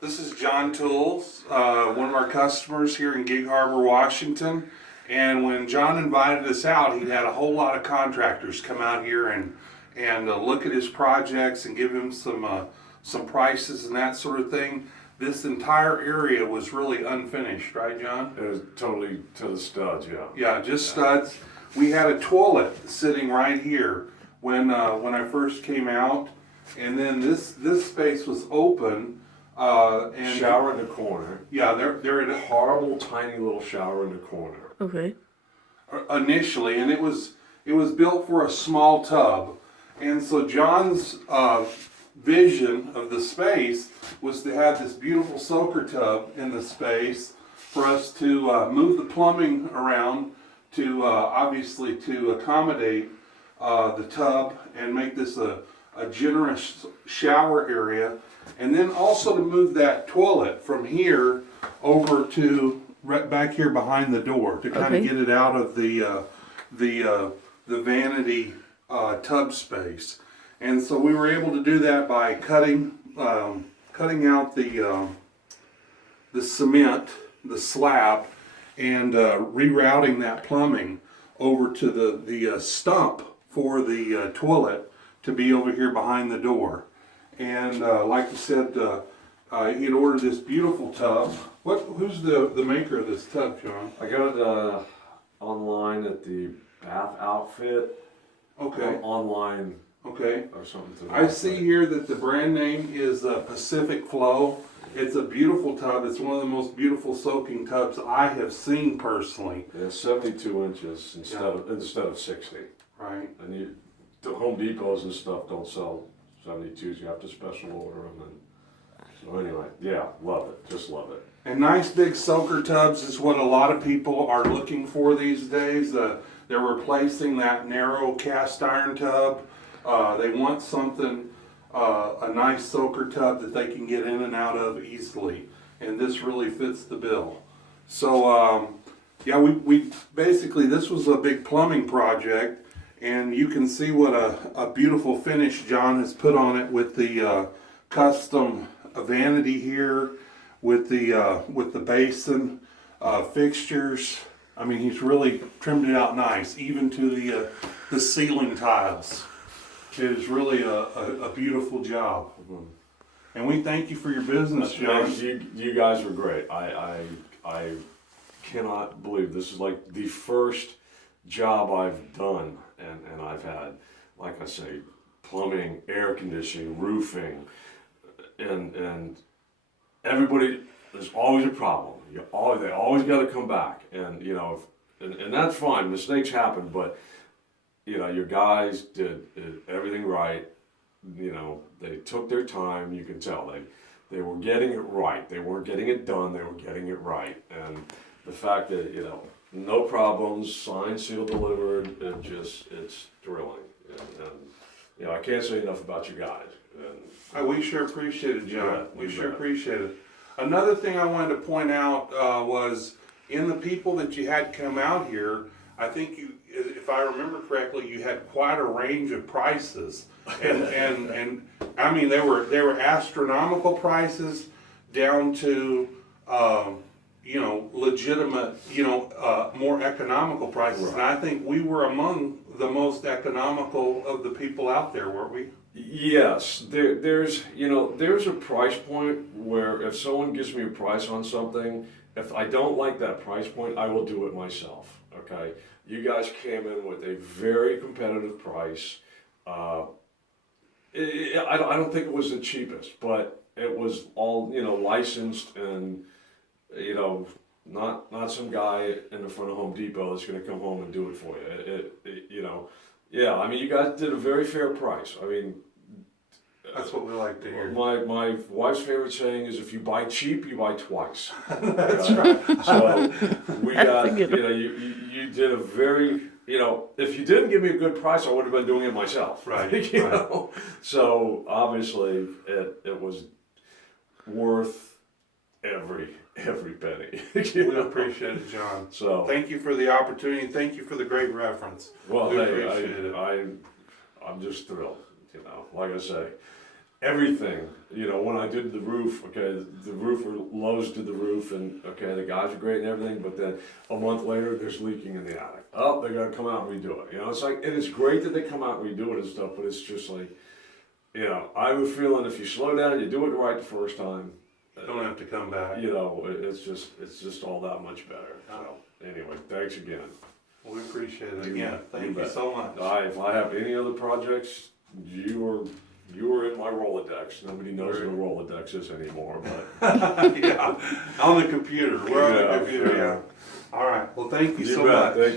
This is John Tools, one of our customers here in Gig Harbor, Washington. And when John invited us out, he had a whole lot of contractors come out here and look at his projects and give him some prices and that sort of thing. This entire area was really unfinished, right, John? It was totally to the studs, yeah. Yeah, just studs. We had a toilet sitting right here when I first came out, and then this space was open. And Shower in the corner. yeah, they're in a Horrible tiny little shower in the corner. Okay. initially, and it was built for a small tub, and so John's vision of the space was to have this beautiful soaker tub in the space for us to move the plumbing around to obviously to accommodate the tub and make this a generous shower area, and then also to move that toilet from here over to right back here behind the door to kind of Okay. get it out of the vanity tub space. And so we were able to do that by cutting out the cement, the slab, and rerouting that plumbing over to the stump for the toilet to be over here behind the door. And like I said, he'd ordered this beautiful tub. Who's the maker of this tub, John? I got it online at the Bath Outfit. Okay. Online Okay. or something. To that I see effect. here that the brand name is Pacific Flow. It's a beautiful tub. It's one of the most beautiful soaking tubs I have seen personally. Yeah, 72 inches instead of 60. Right. And the Home Depots and stuff don't sell 72s. You have to special order them. And so anyway, yeah, love it. Just love it. And nice big soaker tubs is what a lot of people are looking for these days. They're replacing that narrow cast iron tub. They want something, a nice soaker tub that they can get in and out of easily. And this really fits the bill. So, yeah, we basically, this was a big plumbing project. And you can see what a beautiful finish John has put on it with the custom vanity here, with the basin fixtures. I mean, he's really trimmed it out nice, even to the ceiling tiles. It is really a beautiful job. Mm-hmm. And we thank you for your business, John. You guys were great. I cannot believe this is like the first job I've done, and I've had, like I say, plumbing, air conditioning, roofing, and everybody. There's always a problem. They always got to come back, and and that's fine. Mistakes happen, but your guys did everything right. They took their time. You can tell they were getting it right. They weren't getting it done. They were getting it right, and the fact that no problems, signed, sealed, delivered. It's thrilling, and I can't say enough about you guys. And We sure appreciate it, John. Yeah, We you sure bet. appreciate it. Another thing I wanted to point out was in the people that you had come out here, I think you, if I remember correctly, you had quite a range of prices, and I mean they were astronomical prices down to legitimate, more economical prices. Right. And I think we were among the most economical of the people out there, weren't we? yes, there's a price point where if someone gives me a price on something, if I don't like that price point, I will do it myself. Okay, you guys came in with a very competitive price. I don't think it was the cheapest, but it was all licensed and not some guy in the front of Home Depot that's going to come home and do it for you. Yeah. I mean, you guys did a very fair price. I mean, That's what we like to hear. my wife's favorite saying is, if you buy cheap, you buy twice. That's right. So we That's got a good one. you did a very if you didn't give me a good price, I would have been doing it myself. Right, You right. know? So obviously it was worth every penny. We appreciate it, John. So Thank you for the opportunity. Thank you for the great reference. well, We hey, appreciate it. I'm just thrilled. Like I say, everything. You know, when I did the roof, okay, the roofer, Lowe's did the roof, and okay, the guys are great and everything, but then a month later, there's leaking in the attic. Oh, they gotta come out and redo it. You know, it's like, and it's great that they come out and redo it and stuff, but it's just like, you know, I have a feeling if you slow down, you do it right the first time, Don't have to come back. you know, it's just all that much better. So, anyway, thanks again. We appreciate it You again. bet. Thank You you bet. so much. If I have any other projects, you are in my Rolodex. Nobody knows what a Rolodex is anymore, but Yeah, on the computer. We're on Yeah, the computer. yeah. Yeah. All right. Well, thank you so bet. much. Thank